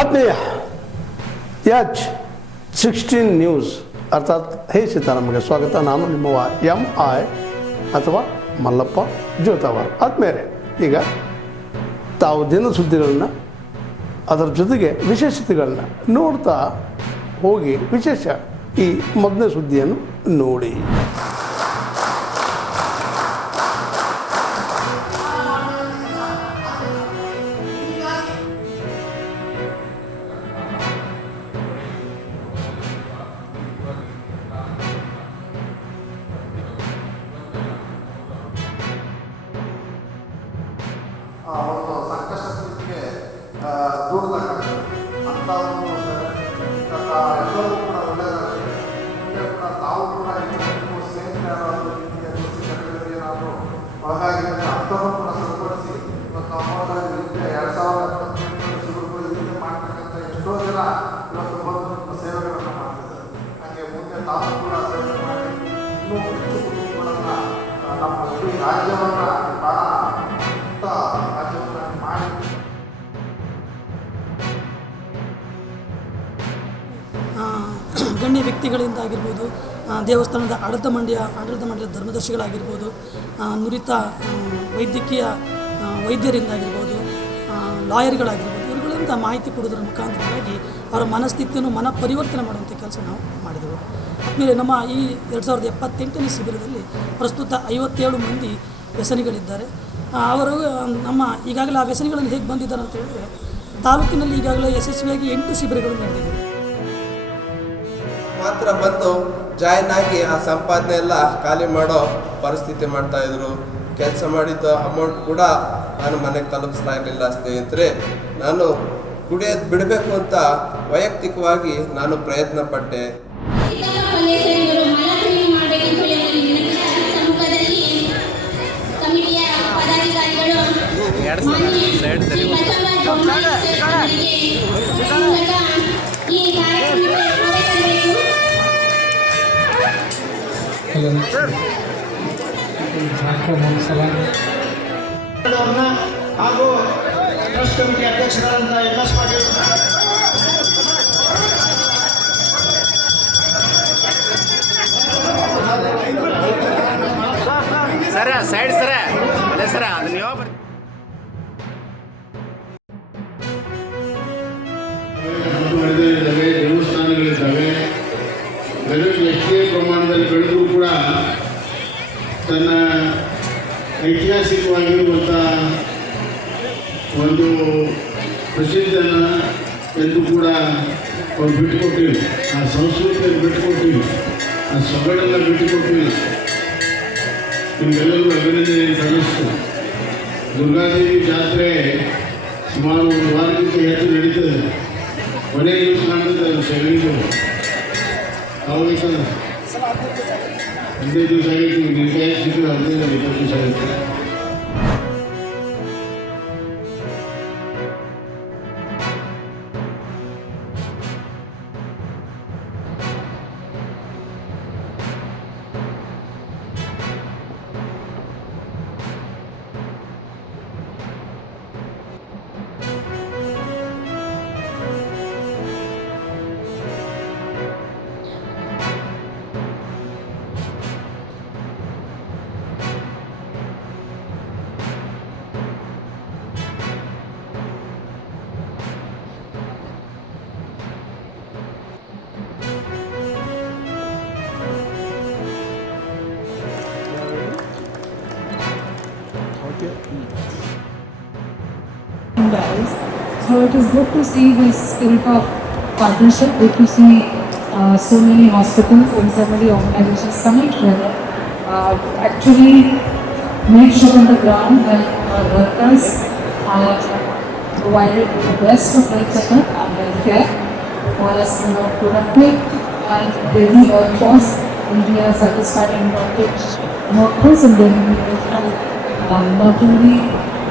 ಆತ್ಮೀಯ H16 news ಅರ್ಥಾತ್ ಹೇ ಸೀತಾರಾಮಗೆ ಸ್ವಾಗತ. ನಾನು ನಿಮ್ಮವ MI ಅಥವಾ ಮಲ್ಲಪ್ಪ ಜೋತಾವರ್. ಆದ್ಮೇಲೆ ಈಗ ತಾವು ದಿನ ಸುದ್ದಿಗಳನ್ನ ಅದರ ಜೊತೆಗೆ ವಿಶೇಷತೆಗಳನ್ನ ನೋಡ್ತಾ ಹೋಗಿ ವಿಶೇಷ ಈ ಮೊದಲನೇ ಸುದ್ದಿಯನ್ನು ನೋಡಿ. ಒಂದು ಸಂಕಷ್ಟ ಸ್ಥಿತಿಗೆ ದೂರದಾಗಲಿ ಅಂತ ಒಂದು ಎಲ್ಲರೂ ಕೂಡ ಒಳ್ಳೆಯದಾಗಲಿ. ಮುಂದೆ ಕೂಡ ತಾವು ಕೂಡ ಇನ್ನೂ ಸ್ನೇಹಿತರು ಯಾರಾದರೂ ರೀತಿಯ ದುಸ್ಥಿತಿಗಳಲ್ಲಿ ಏನಾದರೂ ಒಳಗಾಗಿದ್ದರೆ ಅಂಥವನ್ನು ಕೂಡ ಸರಿಪಡಿಸಿ ಇವತ್ತು ಅಮೌಂಟ್ ರೀತಿಯ 2028 ಶುರುಗಳು ರೀತಿ ಮಾಡ್ತಕ್ಕಂಥ ಎಷ್ಟೋ ಜನ ಇವತ್ತು ಬಂದು ನಮ್ಮ ಸೇವೆಗಳನ್ನು ಮಾಡ್ತಿದ್ದಾರೆ. ಹಾಗೆ ಮುಂದೆ ತಾವು ಕೂಡ ಸೇವೆ ಮಾಡಿ ಇನ್ನೂ ಹೆಚ್ಚು ಕುಟುಂಬಗಳನ್ನು ನಮ್ಮ ಇಡೀ ರಾಜ್ಯವನ್ನು ಗಣ್ಯ ವ್ಯಕ್ತಿಗಳಿಂದ ಆಗಿರ್ಬೋದು, ದೇವಸ್ಥಾನದ ಆಡಳಿತ ಮಂಡಳಿಯ ಧರ್ಮದರ್ಶಿಗಳಾಗಿರ್ಬೋದು, ನುರಿತ ವೈದ್ಯಕೀಯ ವೈದ್ಯರಿಂದಾಗಿರ್ಬೋದು, ಲಾಯರ್ಗಳಾಗಿರ್ಬೋದು, ಇವುಗಳಿಂದ ಮಾಹಿತಿ ಕೊಡೋದ್ರ ಮುಖಾಂತರವಾಗಿ ಅವರ ಮನಸ್ಥಿತಿಯನ್ನು ಪರಿವರ್ತನೆ ಮಾಡುವಂಥ ಕೆಲಸ ನಾವು ಮಾಡಿದೆವು. ಆಮೇಲೆ ನಮ್ಮ ಈ 2078ನೇ ಶಿಬಿರದಲ್ಲಿ ಪ್ರಸ್ತುತ 57 ಮಂದಿ ವ್ಯಸನಿಗಳಿದ್ದಾರೆ. ಅವರು ನಮ್ಮ ಈಗಾಗಲೇ ಆ ವ್ಯಸನಿಗಳನ್ನು ಹೇಗೆ ಬಂದಿದ್ದಾರೆ ಅಂತ ಹೇಳಿದ್ರೆ, ತಾಲೂಕಿನಲ್ಲಿ ಈಗಾಗಲೇ ಯಶಸ್ವಿಯಾಗಿ 8 ಶಿಬಿರಗಳು ನಡೆದಿದೆ. ಮಾತ್ರ ಬಂದು ಜಾಯ್ನ್ ಆಗಿ ಆ ಸಂಪಾದನೆ ಎಲ್ಲ ಖಾಲಿ ಮಾಡೋ ಪರಿಸ್ಥಿತಿ ಮಾಡ್ತಾಯಿದ್ರು. ಕೆಲಸ ಮಾಡಿದ್ದ ಅಮೌಂಟ್ ಕೂಡ ನಾನು ಮನೆಗೆ ತಲುಪಿಸ್ತಾ ಇರಲಿಲ್ಲ. ಸ್ನೇಹಿತರೆ, ನಾನು ಕುಡಿಯೋದು ಬಿಡಬೇಕು ಅಂತ ವೈಯಕ್ತಿಕವಾಗಿ ನಾನು ಪ್ರಯತ್ನ ಪಟ್ಟೆ. ಹಾಗೂ ಟ್ರಸ್ಟ್ ಕಮಿಟಿ ಅಧ್ಯಕ್ಷರಾದಂಥ MS ಪಾಟೀಲ್, ಸರ ಸೈಡ್ ಸರ ಅದೇ ಸರ ಅದು ನೀವು ಇದ್ದಾವೆ, ದೇವಸ್ಥಾನಗಳಿದ್ದಾವೆ. ಬೆಳೆದು ಎಷ್ಟೇ ಪ್ರಮಾಣದಲ್ಲಿ ಬೆಳೆದರೂ ಕೂಡ ತನ್ನ ಐತಿಹಾಸಿಕವಾಗಿರುವಂಥ ಒಂದು ಪ್ರಸಿದ್ಧನ ಎಂದು ಕೂಡ ಅವ್ರು ಬಿಟ್ಟುಕೊಟ್ಟಿಲ್ಲ. ಆ ಸಂಸ್ಕೃತಿಯನ್ನು ಬಿಟ್ಟುಕೊಟ್ಟಿಲ್ಲ, ಆ ಸೊಗಡನ್ನು ಬಿಟ್ಟುಕೊಟ್ಟಿಲ್ಲ. ನಿಮಗೆಲ್ಲರೂ ಅಭಿನಂದನೆ ಸಲ್ಲಿಸ್ತು. ದುರ್ಗಾದೇವಿ ಜಾತ್ರೆ ಸುಮಾರು 1 ವಾರಕ್ಕಿಂತ ಹೆಚ್ಚು ನಡೀತದೆ. ಕೊನೆ ದಿವಸ ಕಾಣ್ತದೆ ಶರೀರ ಅವಾಗ 15 ದಿವಸ ಆಗೈತಿ. ನಿರ್ಣಯ ಸಿಕ್ಕರೆ 15-20 ದಿವಸ ಆಗೈತಿ. So it is good to see this spirit of partnership, good to see so many hospitals and so many organizations coming together, actually make sure on the ground that our workers are provided the best of their checkup and their care for us to work productive and daily workforce. We are satisfied and workers and then we will not only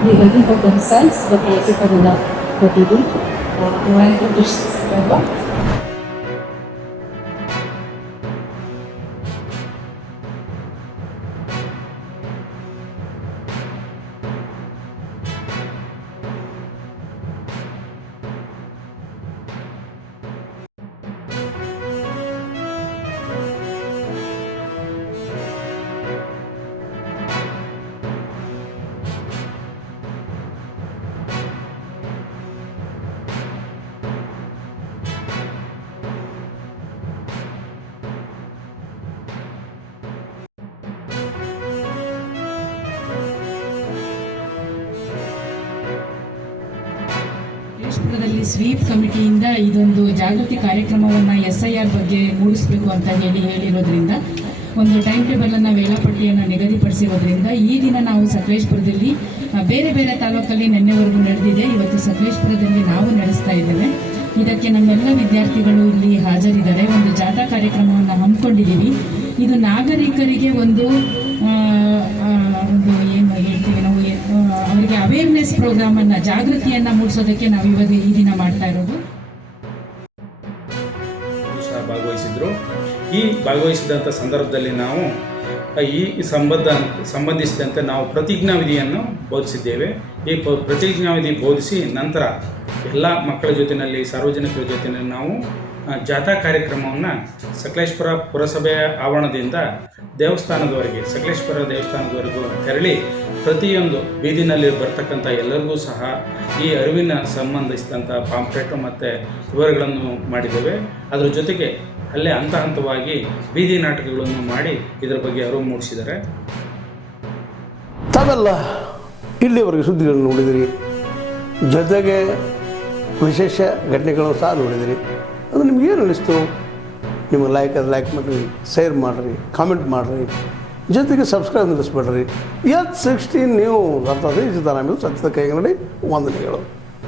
be healthy for themselves but also for the people who are in conditions together. ಅಲ್ಲಿ sweep ಕಮಿಟಿಯಿಂದ ಇದೊಂದು ಜಾಗೃತಿ ಕಾರ್ಯಕ್ರಮವನ್ನು SIR ಬಗ್ಗೆ ಮೂಡಿಸಬೇಕು ಅಂತ ಹೇಳಿರೋದ್ರಿಂದ ಒಂದು time ಟೇಬಲನ್ನು ವೇಳಾಪಟ್ಟಿಯನ್ನು ನಿಗದಿಪಡಿಸಿರೋದ್ರಿಂದ ಈ ದಿನ ನಾವು ಸಕಲೇಶಪುರದಲ್ಲಿ ಬೇರೆ ಬೇರೆ ತಾಲೂಕಲ್ಲಿ ನಿನ್ನೆವರೆಗೂ ನಡೆದಿದೆ, ಇವತ್ತು ಸಕಲೇಶಪುರದಲ್ಲಿ ನಾವು ನಡೆಸ್ತಾ ಇದ್ದೇವೆ. ಇದಕ್ಕೆ ನಮ್ಮೆಲ್ಲ ವಿದ್ಯಾರ್ಥಿಗಳು ಇಲ್ಲಿ ಹಾಜರಿದ್ದಾರೆ. ಒಂದು ಜಾಥಾ ಕಾರ್ಯಕ್ರಮವನ್ನು ಹಮ್ಮಿಕೊಂಡಿದ್ದೀವಿ. ಇದು ನಾಗರಿಕರಿಗೆ ಒಂದು ಏನು ಹೇಳ್ತೀವಿ ನಾವು, ಅವರಿಗೆ ಅವೇರ್ನೆಸ್ ಪ್ರೋಗ್ರಾಮನ್ನು, ಜಾಗೃತಿಯನ್ನು ಮೂಡಿಸೋದಕ್ಕೆ ನಾವು ಇವಾಗ ಈ ದಿನ ಮಾಡ್ತಾ ಇರೋದು. ಭಾಗವಹಿಸಿದ್ರು. ಈ ಭಾಗವಹಿಸಿದಂಥ ಸಂದರ್ಭದಲ್ಲಿ ನಾವು ಈ ಸಂಬಂಧಿಸಿದಂತೆ ನಾವು ಪ್ರತಿಜ್ಞಾವಿಧಿಯನ್ನು ಬೋಧಿಸಿದ್ದೇವೆ. ಈ ಪ್ರತಿಜ್ಞಾವಿಧಿ ಬೋಧಿಸಿ ನಂತರ ಎಲ್ಲ ಮಕ್ಕಳ ಜೊತೆಯಲ್ಲಿ, ಸಾರ್ವಜನಿಕರ ಜೊತೆಯಲ್ಲಿ ನಾವು ಜಾಥಾ ಕಾರ್ಯಕ್ರಮವನ್ನು ಸಕಲೇಶಪುರ ಪುರಸಭೆಯ ಆವರಣದಿಂದ ದೇವಸ್ಥಾನದವರೆಗೆ, ಸಕಲೇಶಪುರ ದೇವಸ್ಥಾನದವರೆಗೂ ತೆರಳಿ ಪ್ರತಿಯೊಂದು ಬೀದಿನಲ್ಲಿ ಬರ್ತಕ್ಕಂಥ ಎಲ್ಲರಿಗೂ ಸಹ ಈ ಅರಿವಿನ ಸಂಬಂಧಿಸಿದಂಥ ಪಾಂಪ್ಲೆಟು ಮತ್ತು ವಿವರಗಳನ್ನು ಮಾಡಿದ್ದೇವೆ. ಅದರ ಜೊತೆಗೆ ಅಲ್ಲೇ ಹಂತ ಹಂತವಾಗಿ ಬೀದಿ ನಾಟಕಗಳನ್ನು ಮಾಡಿ ಇದರ ಬಗ್ಗೆ ಅರಿವು ಮೂಡಿಸಿದ್ದಾರೆ. ತಾವೆಲ್ಲ ಇಲ್ಲಿವರೆಗೆ ಸುದ್ದಿಗಳನ್ನು ನೋಡಿದಿರಿ, ಜೊತೆಗೆ ವಿಶೇಷ ಘಟನೆಗಳನ್ನು ಸಹ ನೋಡಿದಿರಿ. ಅದು ನಿಮಗೇನು ಅನ್ನಿಸ್ತು? ನಿಮಗೆ ಲೈಕ್ ಮಾಡಿರಿ, ಶೇರ್ ಮಾಡಿರಿ, ಕಾಮೆಂಟ್ ಮಾಡಿರಿ, ಜೊತೆಗೆ ಸಬ್ಸ್ಕ್ರೈಬ್ ನಿಲ್ಲಿಸ್ಬೇಡ್ರಿ. H16 ನ್ಯೂಸ್ ಅರ್ಥಾತ್ ಈ ಸಿದ್ದರಾಮಯ್ಯ ಸತ್ಯದ ಕೈಗನ್ನಡಿ ವಂದನೆಗಳು.